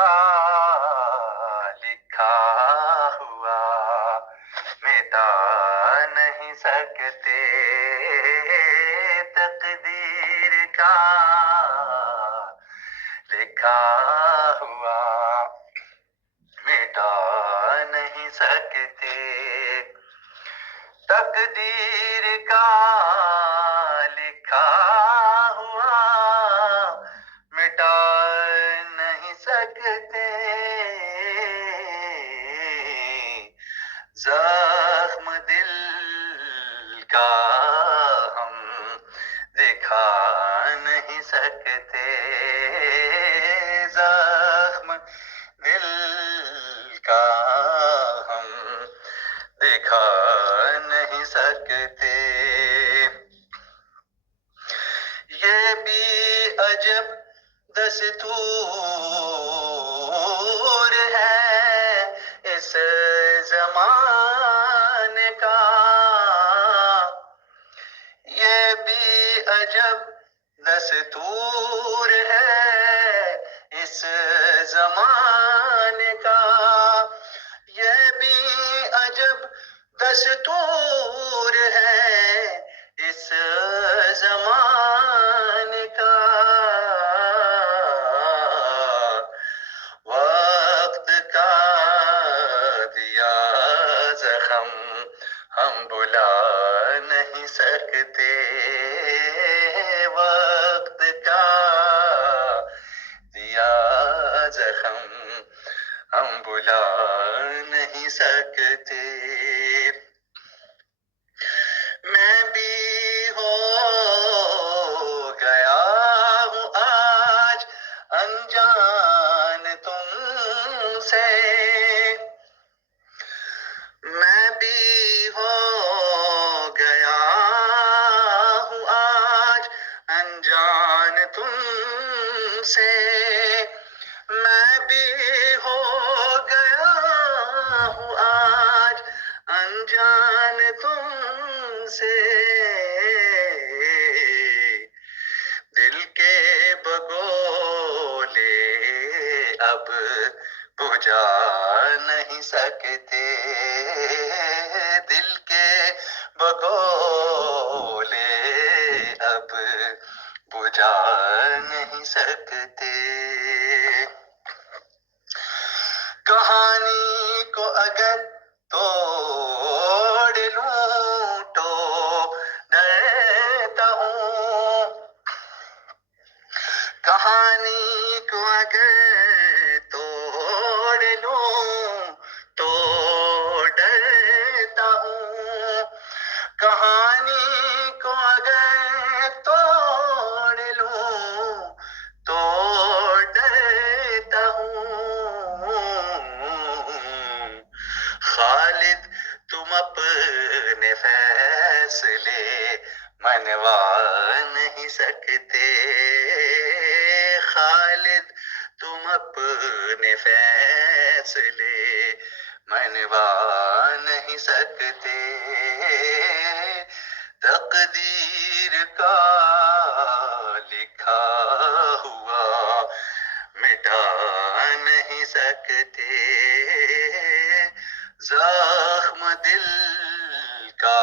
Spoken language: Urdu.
کا لکھا ہوا مٹا نہیں سکتے، تقدیر کا لکھا ہوا مٹا نہیں سکتے، تقدیر کا لکھا ہوا مٹا نہیں سکتے، زخم دل کا ہم دکھا نہیں سکتے، زخم دل کا ہم دکھا نہیں سکتے، یہ بھی عجب دستور ہے اس زمانے کا، یہ بھی عجب دستور ہے اس زمانے کا، یہ بھی عجب دستور ہے اس زمانے کا، وقت کا دیا زخم ہم بلا نہیں سکتے، وقت کا دیا زخم ہم بلا نہیں سکتے، میں بھی ہو گیا ہوں آج انجان تم سے، میں بھی ہو گیا ہوں آج انجان تم سے، میں بھی ہو گیا ہوں آج انجان تم سے، دل کے بگولے اب بجھا نہیں سکتے، دل کے بگولے اب بجھا نہیں سکتے، کہانی کو اگر توڑ لوں تو ڈرتا ہوں، کہانی کو اگر توڑ لوں تو ڈرتا ہوں، کہانی کو اگر توڑ لوں تو ڈرتا ہوں، خالد تم اپنے فیصلے منوا نہیں سکتے، خالد تم اپنے فیصلے منوا نہیں سکتے، تقدیر کا لکھا ہوا مٹا نہیں سکتے، زخم دل کا